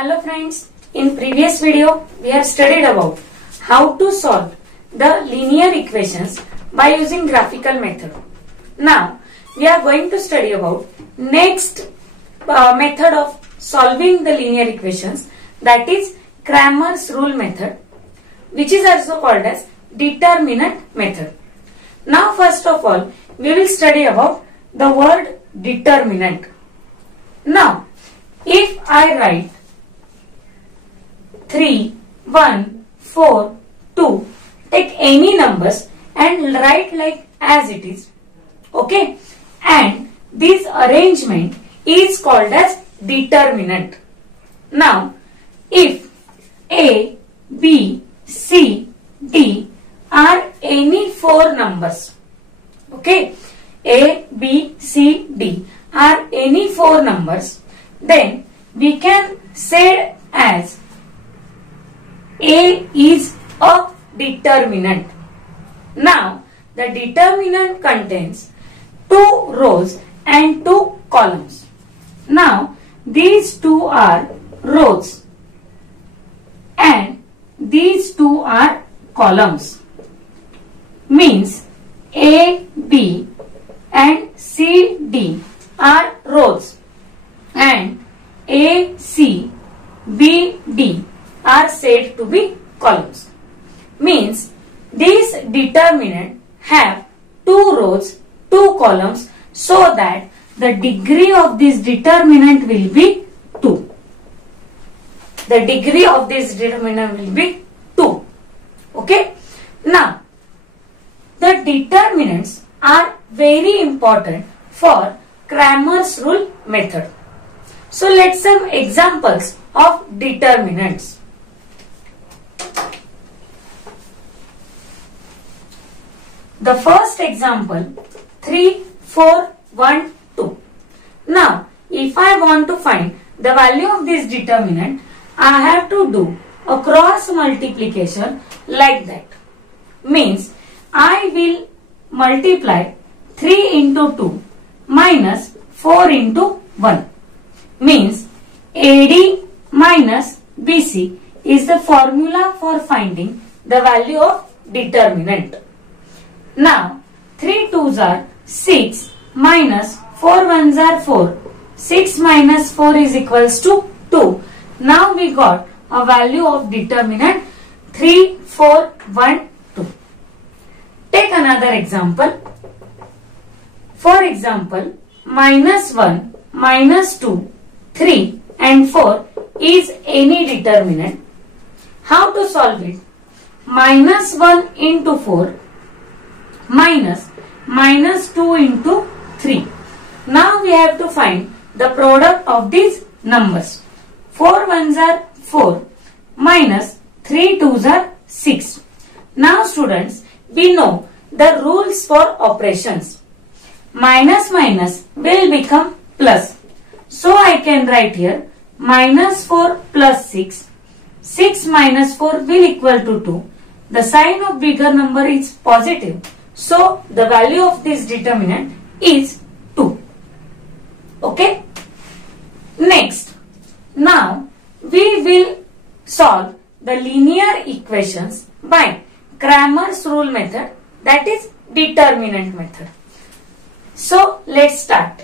Hello friends, in previous video we have studied about how to solve the linear equations by using graphical method. Now we are going to study about next method of solving the linear equations, that is Cramer's rule method, which is also called as determinant method. Now first of all we will study about the word determinant. Now if I write 3, 1, 4, 2, take any numbers and write like as it is, okay, and this arrangement is called as determinant. Now if A, B, C, D are any four numbers, okay, A, B, C, D are any four numbers, then we can say as A is a determinant. Now the determinant contains two rows and two columns. Now these two are rows and these two are columns. Means A, B and C, D are rows and A, C, B, D are said to be columns. Means these determinant have two rows, two columns, so that the degree of this determinant will be 2. The degree of this determinant will be 2. Okay. Now the determinants are very important for Cramer's rule method. So let's some examples of determinants. The first example 3, 4, 1, 2. Now if I want to find the value of this determinant, I have to do a cross multiplication like that. Means I will multiply 3 into 2 minus 4 into 1. Means AD minus BC is the formula for finding the value of determinant. Now 3 2s are 6 minus 4 1s are 4. 6 minus 4 is equals to 2. Now we got a value of determinant 3, 4, 1, 2. Take another example. For example, minus 1, minus 2, 3 and 4 is any determinant. How to solve it? Minus 1 into 4 minus 2 into 3. Now we have to find the product of these numbers. 4 1s are 4 minus 3 2s are 6. Now students, we know the rules for operations. Minus minus will become plus. So I can write here minus 4 plus 6. 6 minus 4 will equal to 2. The sign of bigger number is positive. So the value of this determinant is 2. Okay. Next, now we will solve the linear equations by Cramer's rule method, that is determinant method. So let's start.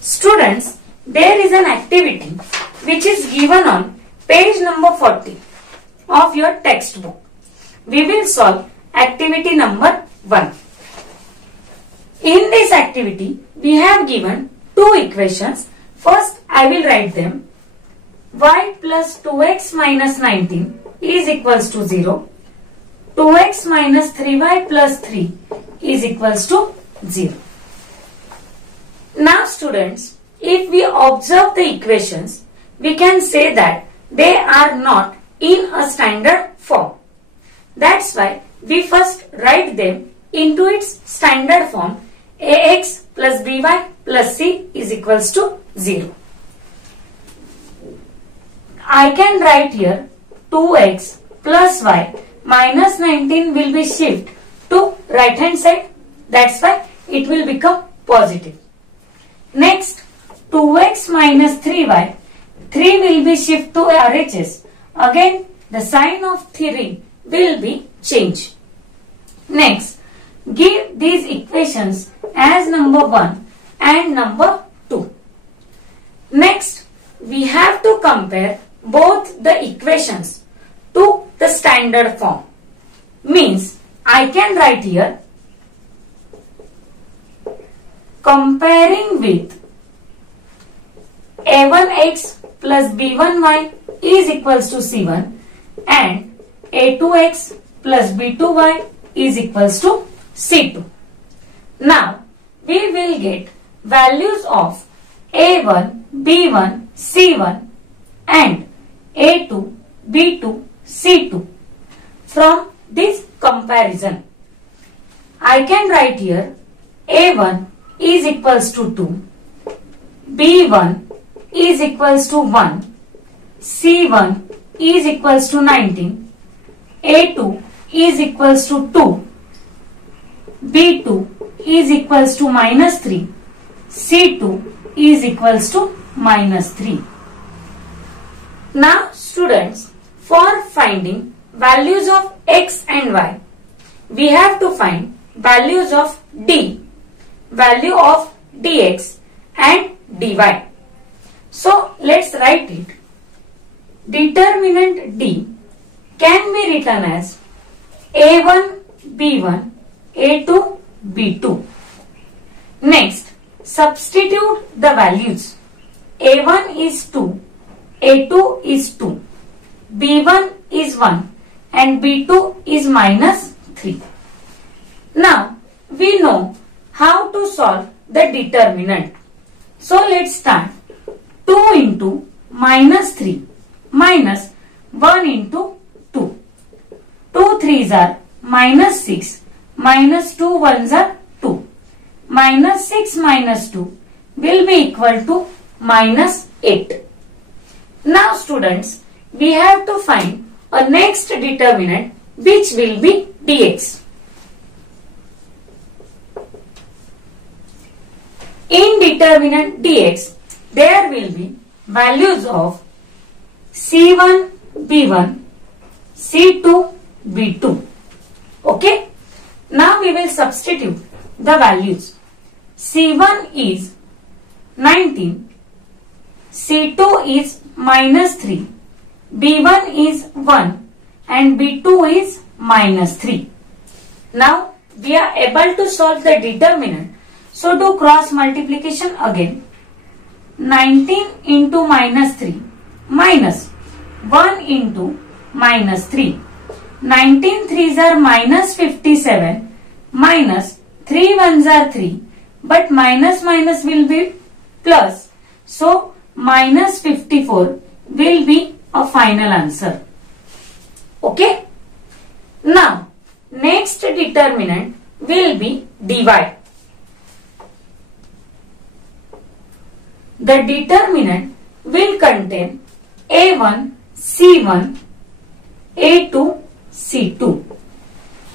Students, there is an activity which is given on page number 40 of your textbook. We will solve activity number 1. In this activity, we have given two equations. First, I will write them. Y plus 2x minus 19 is equals to 0. 2x minus 3y plus 3 is equals to 0. Now students, if we observe the equations, we can say that they are not in a standard form. That's why we first write them into its standard form. Ax plus by plus c is equals to 0. I can write here 2x plus y minus 19 will be shift to right hand side. That's why it will become positive. Next, 2x minus 3y, 3 will be shift to RHS. Again, the sign of 3 will be changed. Next, give these equations as number 1 and number 2. Next, we have to compare both the equations to the standard form. Means, I can write here, comparing with a1x plus b1y is equals to c1 and a2x plus b2y is equals to c2. Now, we will get values of a1, b1, c1 and a2, b2, c2 from this comparison. I can write here a1 is equals to 2, b1 is equals to 1, c1 is equals to 19, a2 is equals to 2, b2 is equals to minus 3, c2 is equals to minus 3. Now students, for finding values of x and y, we have to find values of d, value of dx and dy. So let's write it. Determinant d can be written as a1 b1 a2 b2. Next, substitute the values. a1 is 2, a2 is 2, b1 is 1 and b2 is minus 3. Now, we know how to solve the determinant. So, let's start. 2 into minus 3 minus 1 into 2. 2 3s are minus 6, minus 2 1s are 2. Minus 6 minus 2 will be equal to minus 8. Now students, we have to find a next determinant which will be dx. In determinant dx, there will be values of c1 b1, c2 b2. Okay. Now we will substitute the values. c1 is 19, c2 is minus 3, b1 is 1 and b2 is minus 3. Now we are able to solve the determinant. So do cross multiplication again. 19 into minus 3 minus 1 into minus 3. 19 3s are minus 57 minus 3 1s are 3, but minus minus will be plus. So minus 54 will be a final answer. Okay. Now next determinant will be dy. The determinant will contain a1 c1 a2 c2.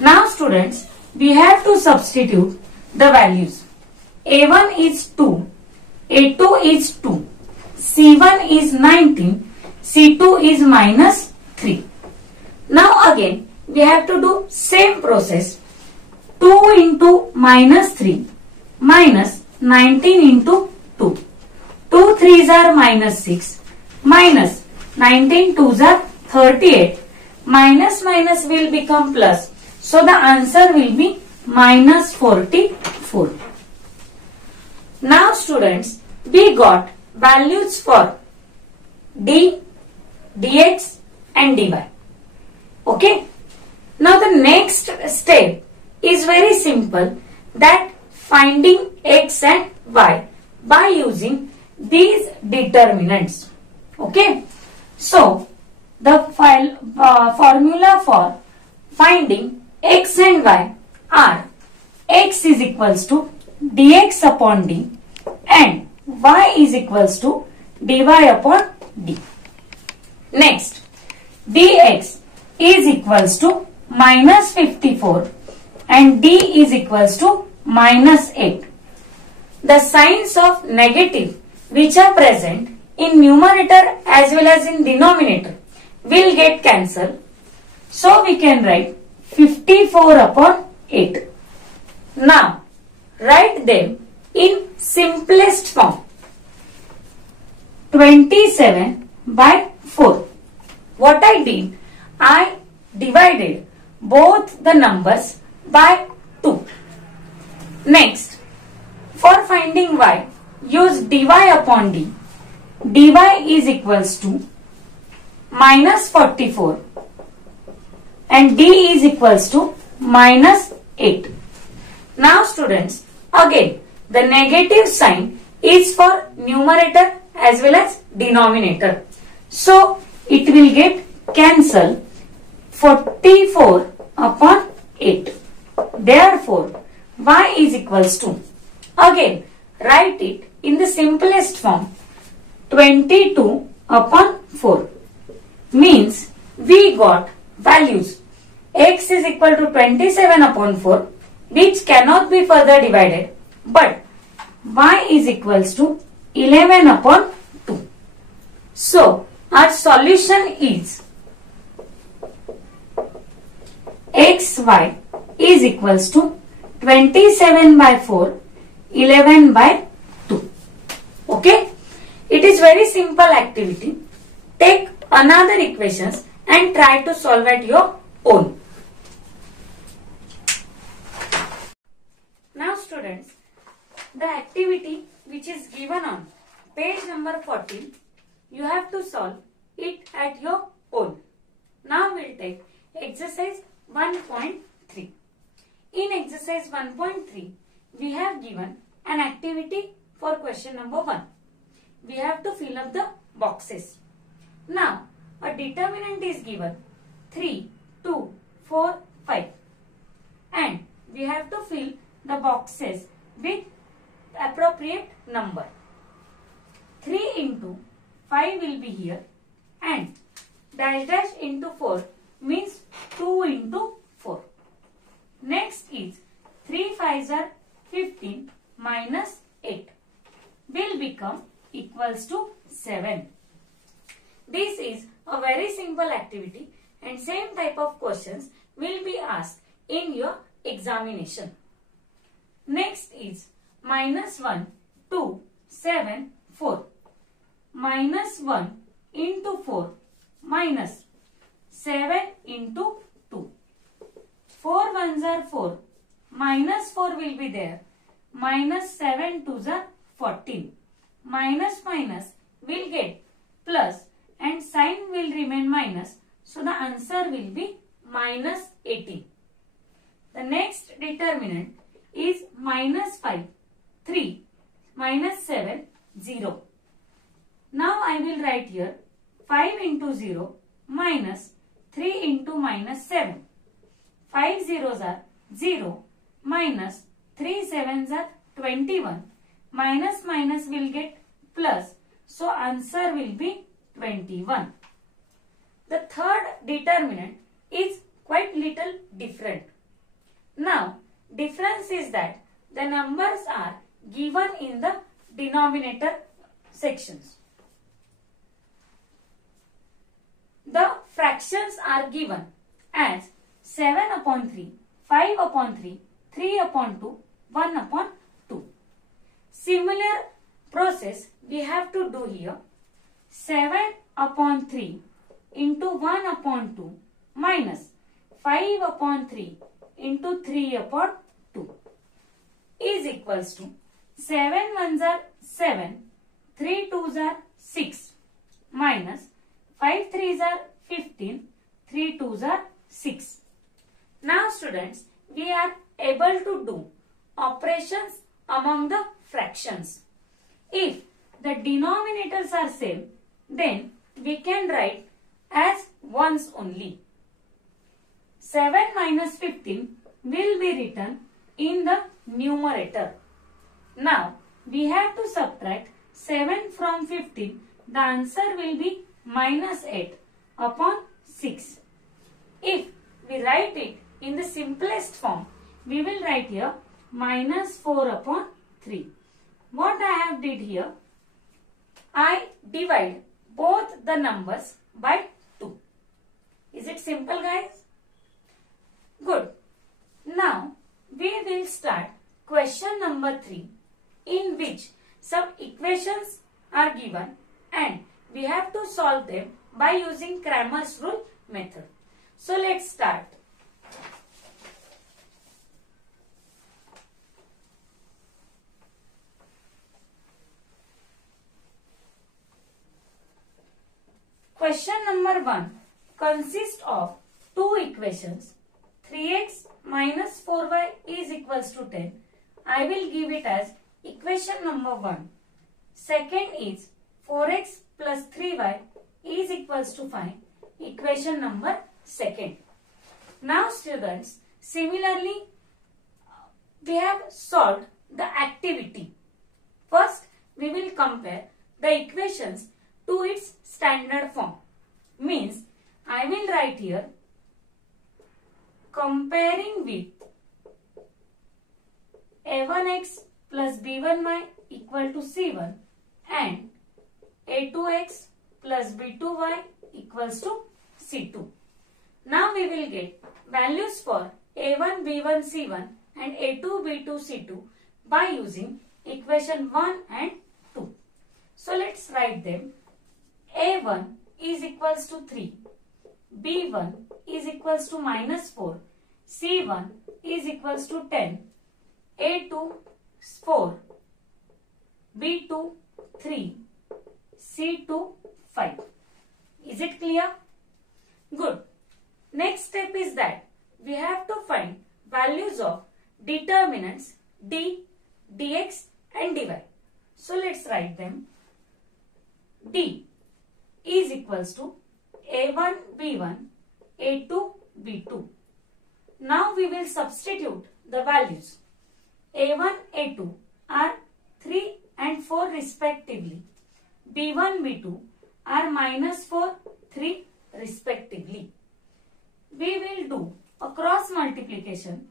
Now students, we have to substitute the values. a1 is 2, a2 is 2, c1 is 19, c2 is minus 3. Now again we have to do same process. 2 into minus 3 minus 19 into 2. 2 3s are minus 6 minus 19 2s are 38. Minus minus will become plus. So the answer will be minus 44. Now students, we got values for d, dx and dy. Okay. Now the next step is very simple, that finding x and y by using these determinants. Okay. So the formula for finding x and y are x is equals to dx upon d and y is equals to dy upon d. Next, dx is equals to minus 54 and d is equals to minus 8. The signs of negative which are present in numerator as well as in denominator will get cancelled. So we can write 54 upon 8. Now write them in simplest form. 27 by 4. What I did, I divided both the numbers by 2. Next, for finding y, use dy upon d. dy is equals to minus 44 and d is equals to minus 8. Now students, again the negative sign is for numerator as well as denominator. So it will get cancelled 44 upon 8. Therefore, y is equals to, again write it in the simplest form, 22 upon 4. Means we got values x is equal to 27 upon 4 which cannot be further divided, but y is equals to 11 upon 2. So our solution is xy is equals to 27 by 4, 11 by 2. Okay? It is very simple activity. Take another equations and try to solve at your own. Now students, the activity which is given on page number 14, you have to solve it at your own. Now we'll take exercise 1.3. In exercise 1.3, we have given an activity for question number 1. We have to fill up the boxes. Now, a determinant is given 3, 2, 4, 5. And we have to fill the boxes with appropriate number. 3 into 5 will be here and dash dash into 4 means 2 into 4. Next is 3 5s are 15 minus 8 will become equals to 7. This is a very simple activity and same type of questions will be asked in your examination. Next is minus 1, 2, 7, 4. Minus 1 into 4 minus 7 into 2. 4 1s are 4. Minus 4 will be there. Minus 7 2s are 14. Minus minus will get plus and sign will remain minus. So the answer will be minus 18. The next determinant is minus 5, 3, minus 7, 0. Now I will write here 5 into 0 minus 3 into minus 7. 5 zeros are 0 minus 3 sevens are 21. Minus minus will get plus. So answer will be 21. The third determinant is quite little different. Now difference is that the numbers are given in the denominator sections. The fractions are given as 7 upon 3, 5 upon 3, 3 upon 2, 1 upon 2. Similar process we have to do here. 7 upon 3 into 1 upon 2 minus 5 upon 3 into 3 upon 2 is equals to 7 1s are 7, 3 2s are 6 minus 5 3s are 15, 3 2s are 6. Now students, we are able to do operations among the fractions. If the denominators are same, then we can write as ones only. 7 minus 15 will be written in the numerator. Now we have to subtract 7 from 15. The answer will be minus 8 upon 6. If we write it in the simplest form, we will write here minus 4 upon 3. What I have did here, I divide both the numbers by 2. Is it simple, guys? Good. Now we will start question number 3, in which some equations are given and we have to solve them by using Cramer's rule method. So let's start. Question number 1 consists of two equations. 3x minus 4y is equals to 10. I will give it as equation number 1. Second is 4x plus 3y is equals to 5. Equation number 2. Now students, similarly we have solved the activity. First we will compare the equations to its standard form. Means I will write here comparing with a1x plus b1y equal to c1 and a2x plus b2y equals to c2. Now we will get values for a1, b1, c1 and a2, b2, c2 by using equation 1 and 2. So let's write them. A1 is equals to 3, B1 is equals to minus 4, C1 is equals to 10, A2 4, B2 3, C2 5. Is it clear? Good. Next step is that we have to find values of determinants d, dx and dy. So let's write them. D is equals to a1 b1, a2 b2. Now we will substitute the values. a1, a2 are 3 and 4 respectively. b1, b2 are minus 4, 3 respectively. We will do a cross multiplication.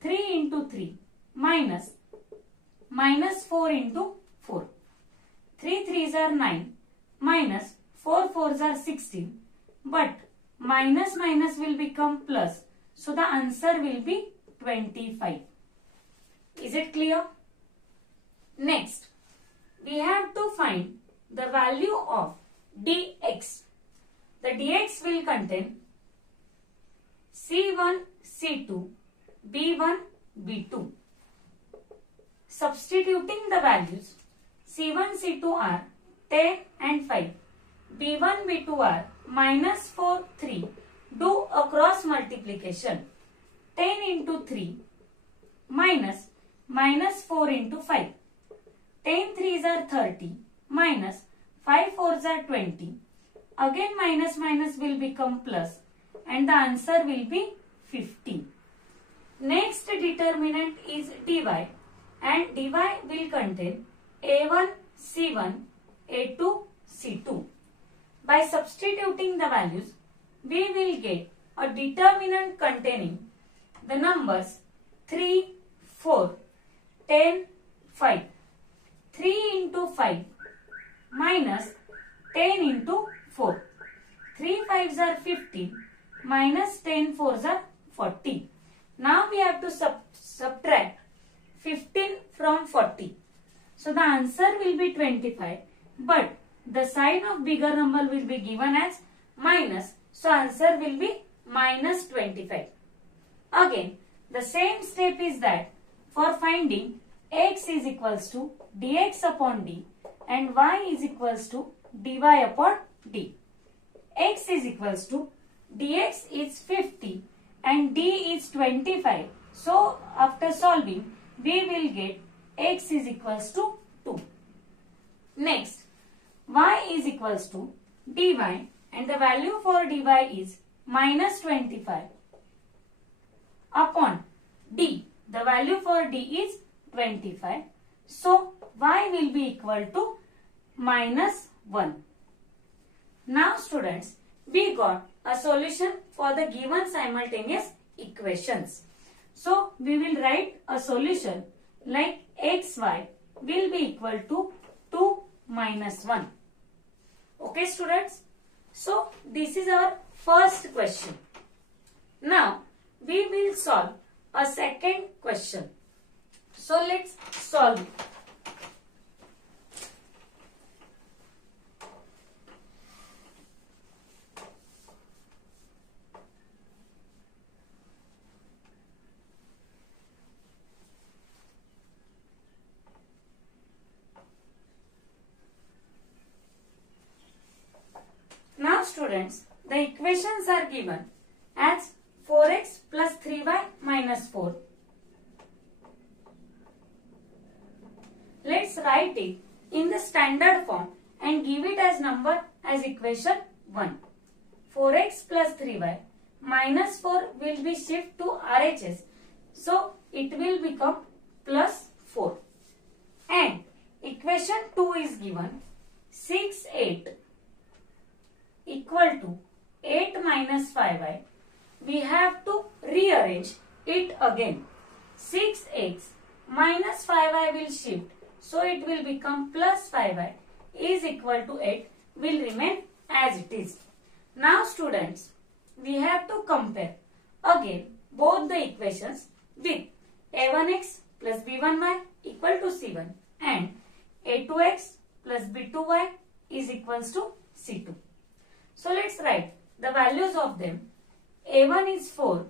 3 into 3 minus 4 into 4. 3 3s are 9 minus 4 4s are 16, but minus will become plus, so the answer will be 25. Is it clear? Next, we have to find the value of dx. The dx will contain c1, c2, b1, b2. Substituting the values, c1, c2 are 10 and 5. b1, b2 are minus 4, 3. Do a cross multiplication. 10 into 3 minus 4 into 5. 10 3s are 30 minus 5 4s are 20. Again minus will become plus and the answer will be 15. Next determinant is dy and dy will contain a1, c1, a2, c2. By substituting the values, we will get a determinant containing the numbers 3, 4, 10, 5. 3 into 5 minus 10 into 4. 3 5s are 15 minus 10 4s are 40. Now we have to subtract 15 from 40. So the answer will be 25, but the sign of bigger number will be given as minus. So answer will be minus 25. Again, the same step is that for finding x is equals to dx upon d and y is equals to dy upon d. X is equals to dx is 50 and d is 25. So after solving, we will get x is equals to 2. Next, y is equals to dy and the value for dy is minus 25 upon d. The value for d is 25. So y will be equal to minus 1. Now students, we got a solution for the given simultaneous equations. So we will write a solution like xy will be equal to 2 minus 1. Okay students. So this is our first question. Now we will solve a second question. So let's solve it. Now students, the equations are given as 4x plus 3y minus 4. Let's write it in the standard form and give it as number as equation 1. 4x plus 3y minus 4 will be shift to RHS. So it will become plus 4. And equation 2 is given 6, 8 equal to 8 minus 5y. We have to rearrange it again. 6x minus 5y will shift. So it will become plus 5y is equal to 8 will remain as it is. Now students, we have to compare again both the equations with a1x plus b1y equal to c1 and a2x plus b2y is equals to c2. So let's write the values of them. A1 is 4,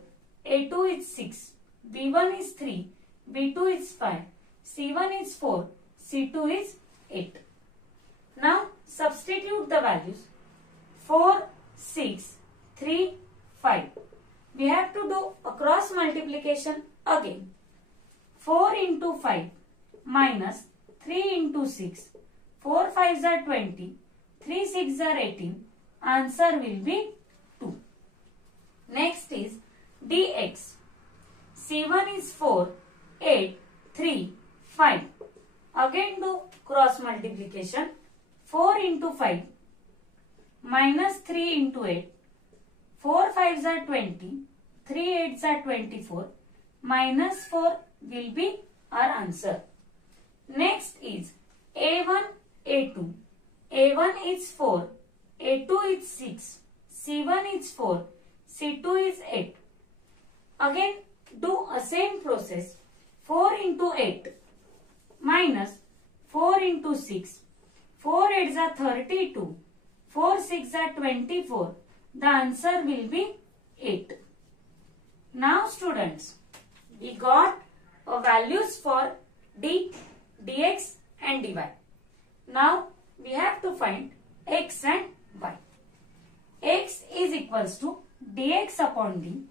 A2 is 6, B1 is 3, B2 is 5, C1 is 4, C2 is 8. Now substitute the values. 4, 6, 3, 5. We have to do a cross multiplication again. 4 into 5 minus 3 into 6. 4 5s are 20, 3 6s are 18. Answer will be 2. Next is dx. C1 is 4, 8, 3, 5. Again do cross multiplication. 4 into 5 minus 3 into 8. 4 5s are 20, 3 8s are 24. Minus 4 will be our answer. Next is A1, A2. A1 is 4. A2 is 6, C1 is 4, C2 is 8. Again do a same process. 4 into 8 minus 4 into 6. 4 8s are 32, 4 6 are 24. The answer will be 8. Now students, we got values for d, dx and dy. Now we have to find x and y. X is equals to dx upon d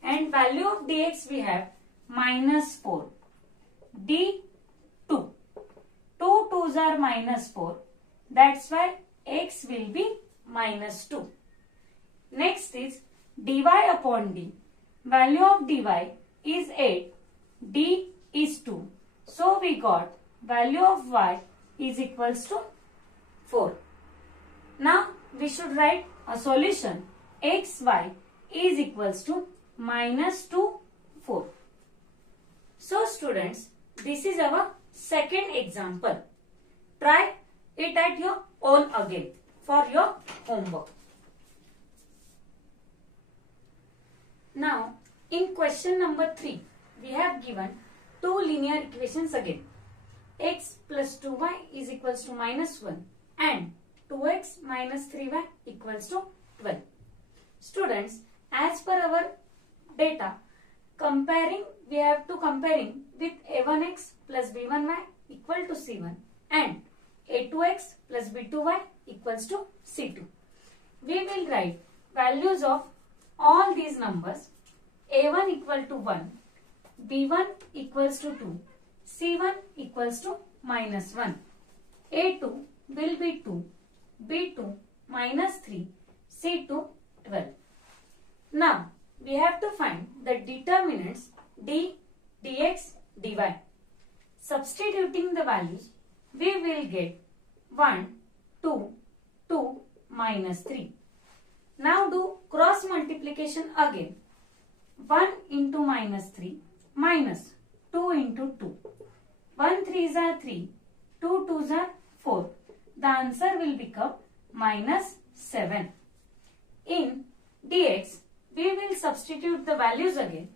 and value of dx we have minus 4. D 2. 2 2s are minus 4. That's why x will be minus 2. Next is dy upon d. Value of dy is 8. D is 2. So we got value of y is equals to 4. Now we should write a solution. Xy is equals to minus 2, 4. So students, this is our second example. Try it at your own again for your homework. Now in question number 3, we have given two linear equations again. X plus 2y is equals to minus 1 and 2x minus 3y equals to 12. Students, as per our data, we have to comparing with a1x plus b1y equal to c1 and a2x plus b2y equals to c2. We will write values of all these numbers. a1 equal to 1, b1 equals to 2, c1 equals to minus 1, a2 will be 2, b2 minus 3, c2 12. Now we have to find the determinants d, dx, dy. Substituting the values, we will get 1, 2, 2 minus 3. Now do cross multiplication again. 1 into minus 3 minus 2 into 2. 1 3s are 3, 2 2s are 4. The answer will become minus 7. In dx, we will substitute the values again.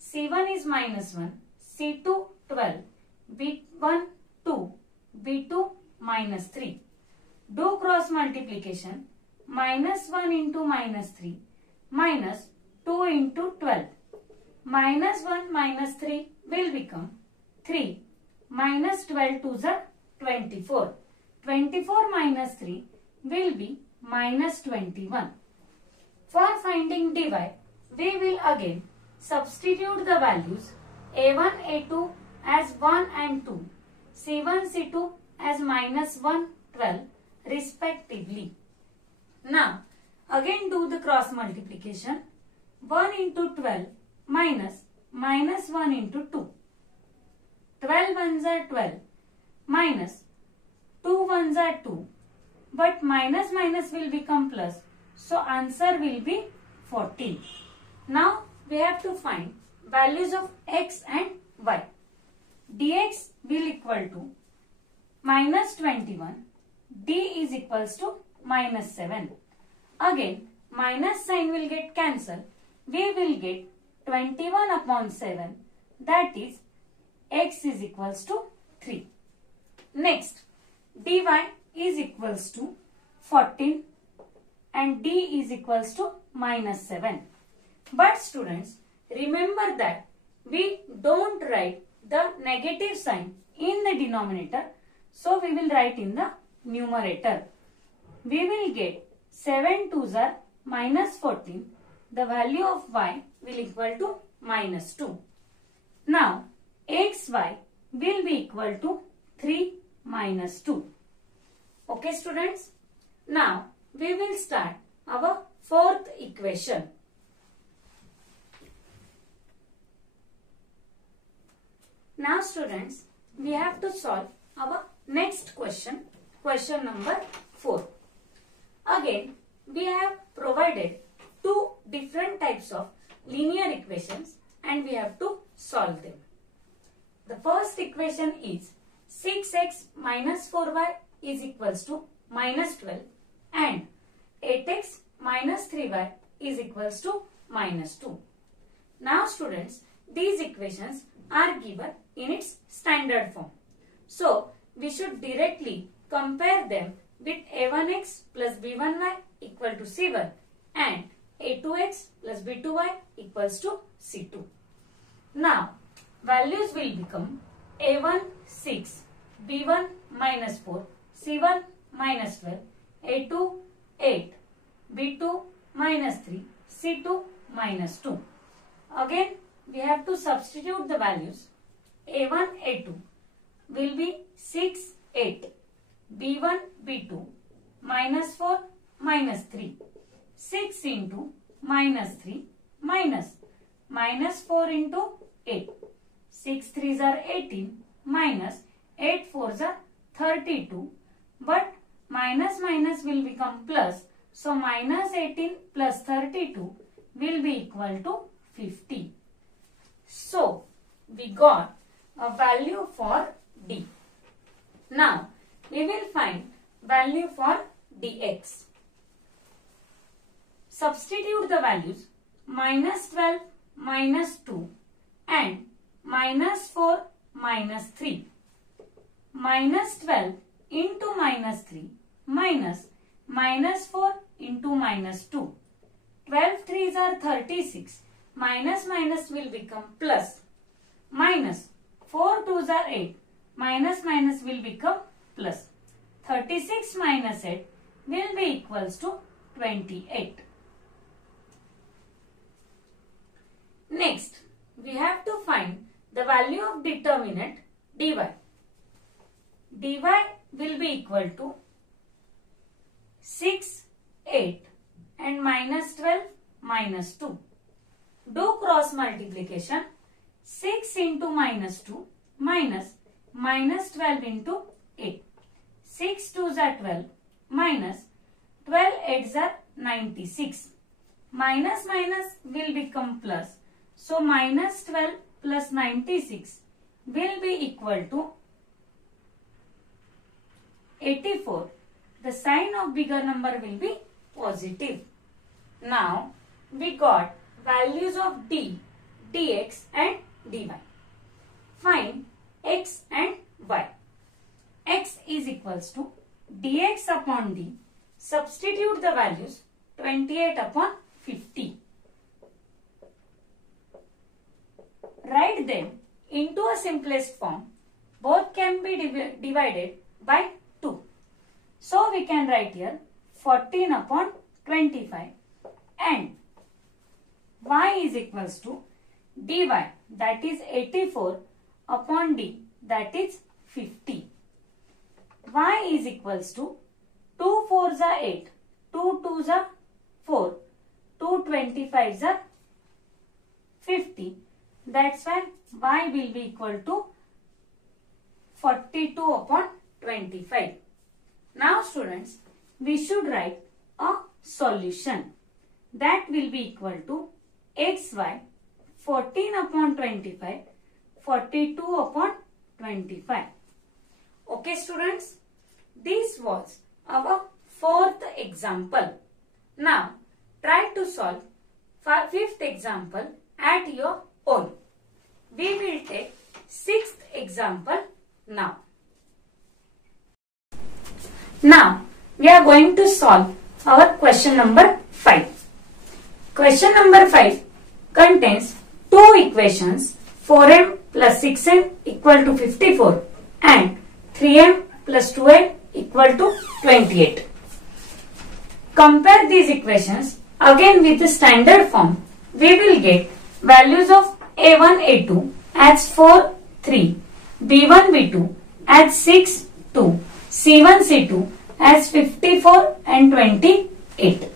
C1 is minus 1, C2 12, B1 2, B2 minus 3. Do cross multiplication. Minus 1 into minus 3 minus 2 into 12. Minus 1 minus 3 will become 3. Minus 12 2s are 24. 24 minus 3 will be minus 21. For finding dy, we will again substitute the values a1, a2 as 1 and 2, c1, c2 as minus 1, 12 respectively. Now, again do the cross multiplication. 1 into 12 minus minus 1 into 2. 12 ones are 12 minus 2 ones are 2. But minus minus will become plus. So, answer will be 14. Now, we have to find values of x and y. Dx will equal to minus 21. D is equals to minus 7. Again, minus sign will get cancelled. We will get 21 upon 7. That is, x is equals to 3. Next, dy is equals to 14 and d is equals to minus 7. But students, remember that we don't write the negative sign in the denominator. So, we will write in the numerator. We will get 7 2s are minus 14. The value of y will equal to minus 2. Now, xy will be equal to 3 minus 2. Okay, students? Now, we will start our fourth equation. Now, students, we have to solve our next question, question number 4. Again, we have provided two different types of linear equations and we have to solve them. The first equation is 6x minus 4y is equals to minus 12 and 8x minus 3y is equals to minus 2. Now, students, these equations are given in its standard form. So, we should directly compare them with a1x plus b1y equal to c1 and a2x plus b2y equals to c2. Now, values will become a1 6, b1 minus 4, c1 minus 12, a2 8, b2 minus 3, c2 minus 2. Again, we have to substitute the values. a1, a2 will be 6, 8, b1, b2 minus 4, minus 3, 6 into minus 3 minus 4 into 8. 6 3s are 18 minus 8 4s are 32. But minus minus will become plus. So, minus 18 plus 32 will be equal to 50. So, we got a value for D. Now, we will find value for dx. Substitute the values minus 12 minus 2 and minus 4 minus 3. Minus 12 into minus 3 minus 4 into minus 2. 12 3s are 36. Minus minus will become plus. Minus 4 2s are 8. Minus minus will become plus. 36 minus 8 will be equals to 28. Next, we have to find the value of determinant dy. Dy will be equal to 6, 8 and minus 12 minus 2. Do cross multiplication. 6 into minus 2 minus 12 into 8. 6 2s are 12 minus 12 8s are 96. Minus minus will become plus. So, minus 12 plus 96 will be equal to 84. The sign of bigger number will be positive. Now we got values of d, dx and dy. Find x and y. X is equals to dx upon d. Substitute the values 28 upon 50. Write them into a simplest form. Both can be divided by 2. So we can write here 14 upon 25 and y is equals to dy, that is 84 upon d, that is 50. Y is equals to 2 4s are 8, 2 2s are 4, 2 25s are 50. That's why y will be equal to 42 upon 25. Now students, we should write a solution. That will be equal to xy 14 upon 25, 42 upon 25. Okay students, this was our fourth example. Now try to solve fifth example at your own. We will take sixth example now. Now we are going to solve our question number 5. Question number 5 contains two equations, 4m plus 6m equal to 54 and 3m plus 2m equal to 28. Compare these equations again with the standard form. We will get values of a1, a2 as 4, 3, b1, b2 as 6, 2, c1, c2 as 54 and 28.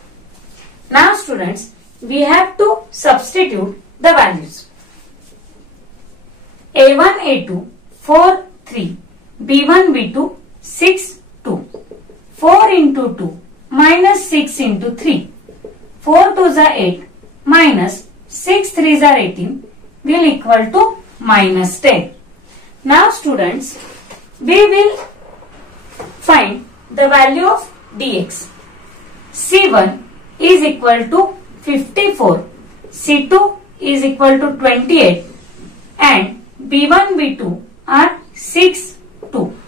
Now students, we have to substitute the values. a1, a2, 4, 3, b1, b2, 6, 2. 4 into 2 minus 6 into 3. 4 2s are 8 minus 6 3s are 18 will equal to minus 10. Now students, we will find the value of dx. C1 is equal to 54, C2 is equal to 28 and B1, B2 are 6, 2.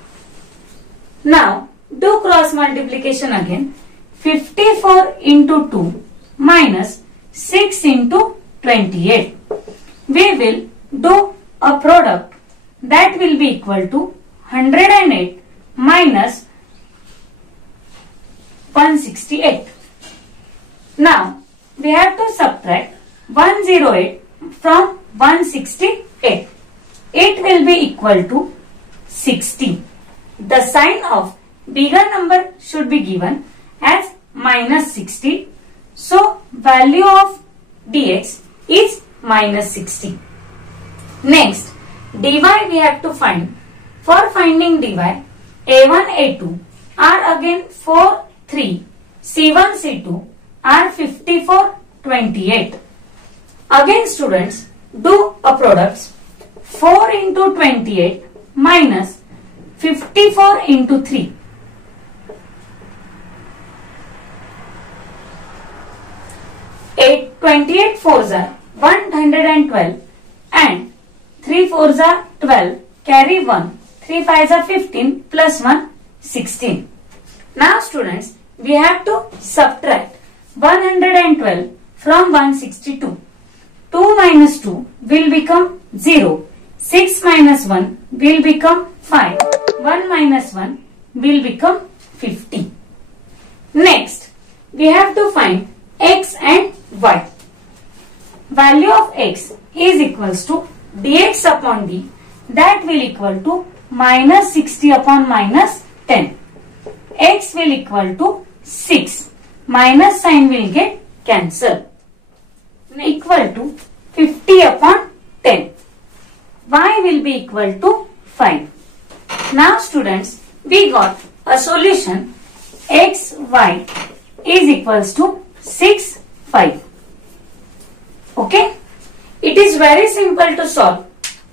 Now do cross multiplication again. 54 into 2 minus 6 into 28. We will do a product that will be equal to 108 minus 168. Now we have to subtract 108 from 168. It will be equal to 60. The sign of bigger number should be given as minus 60. So value of dx is minus 60. Next, dy we have to find. For finding dy, a1, a2 are again 4, 3, c1, c2 are 54, 28. Again students, do a products. 4 into 28 minus 54 into 3. 28 4s are 112 and 3 4s are 12, carry 1, 3 5s are 15 plus 1 16. Now students, we have to subtract 112 from 162. 2 minus 2 will become 0. 6 minus 1 will become 5. 1 minus 1 will become 50. Next, we have to find x and y. Value of x is equals to dx upon d, that will equal to minus 60 upon minus 10. X will equal to 6. Minus sign will get cancelled. Equal to 50 upon 10. Y will be equal to 5. Now students, we got a solution. X, y is equals to 6, 5. Okay? It is very simple to solve.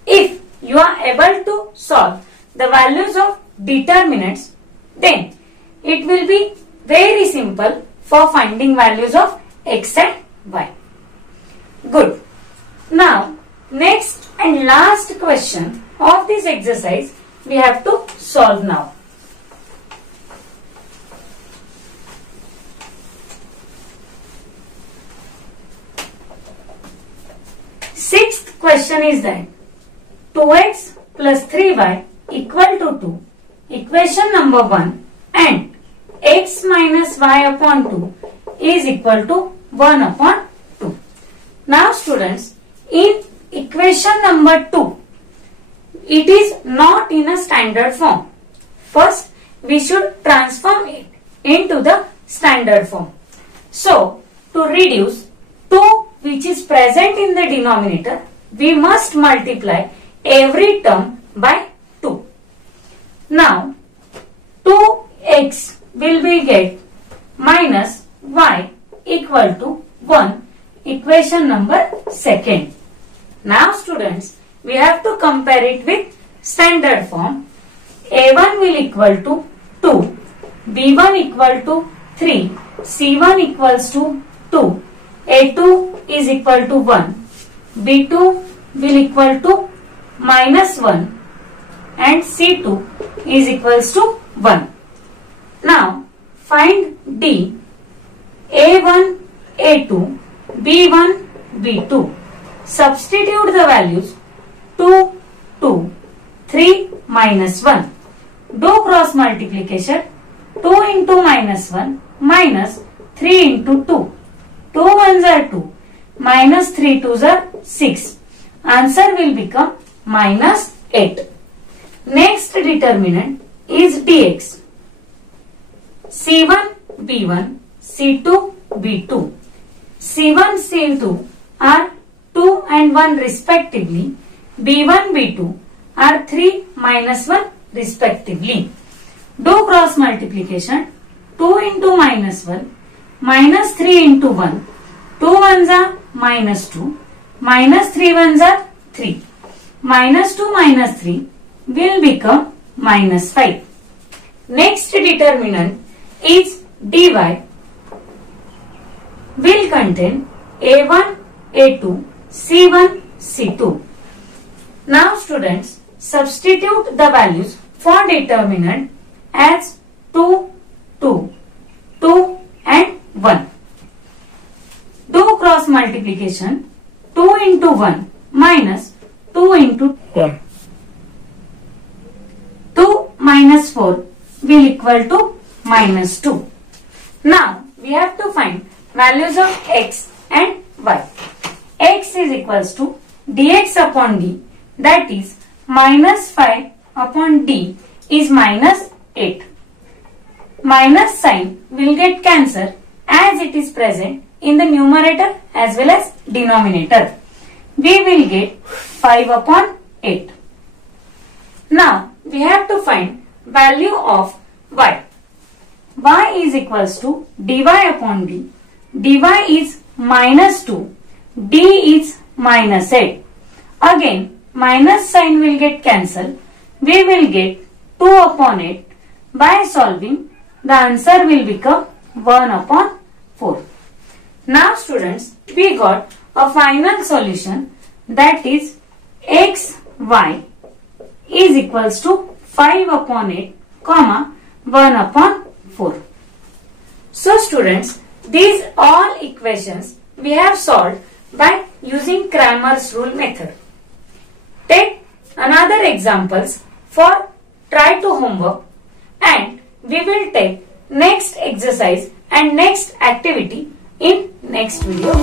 If you are able to solve the values of determinants, then it will be very simple for finding values of x and y. Good. Now, next and last question of this exercise we have to solve now. Sixth question is that 2x plus 3y equal to 2, equation number 1, and x minus y upon 2 is equal to 1 upon 2. Now students, in equation number 2, it is not in a standard form. First, we should transform it into the standard form. So, to reduce 2 which is present in the denominator, we must multiply every term by 2. Now, 2x will be get minus y equal to 1, equation number 2. Now students, we have to compare it with standard form. A1 will equal to 2, B1 equal to 3, C1 equals to 2, A2 is equal to 1, B2 will equal to minus 1 and C2 is equals to 1. Now find D, A1, A2, B1, B2. Substitute the values 2, 2, 3, minus 1. Do cross multiplication. 2 into minus 1 minus 3 into 2. 2 1s are 2. Minus 3 2s are 6. Answer will become minus 8. Next determinant is dx. C1, B1, C2, B2. C1, C2 are 2 and 1 respectively. B1, B2 are 3 minus 1 respectively. Do cross multiplication. 2 into minus 1 minus 3 into 1. 2 1s are minus 2. Minus 3 1s are 3. Minus 2 minus 3 will become minus 5. Next determinant is dy will contain A1, A2, C1, C2. Now students, substitute the values for determinant as 2, 2, 2 and 1. Do cross multiplication. 2 into 1 minus 2 into 1. 2 minus 4 will equal to minus 2. Now we have to find values of x and y. X is equals to dx upon d, that is minus 5 upon d is minus 8. Minus sign will get cancelled as it is present in the numerator as well as denominator. We will get 5 upon 8. Now we have to find value of y. Y is equals to dy upon d. dy is minus 2. d is minus 8. Again minus sign will get cancelled. We will get 2 upon 8. By solving, the answer will become 1 upon 4. Now students, we got a final solution, that is x, y is equals to 5 upon 8, comma 1 upon 4. So students, these all equations we have solved by using Cramer's rule method. Take another examples for try to homework, and we will take next exercise and next activity in next video.